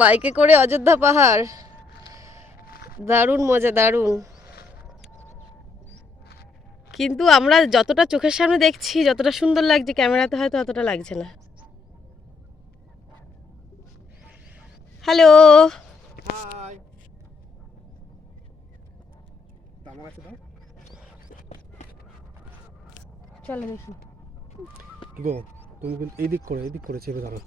বাইকে করে অযোধ্যা পাহাড়, দারুণ মজা, দারুণ। কিন্তু আমরা যতটা চোখের সামনে দেখছি, যতটা সুন্দর লাগছে, ক্যামেরাতে হয়তো অতটা লাগছে না। হ্যালো, চলো দেখি। গো, তুমি কিন্তু এদিক করে চেপে দাঁড়াও।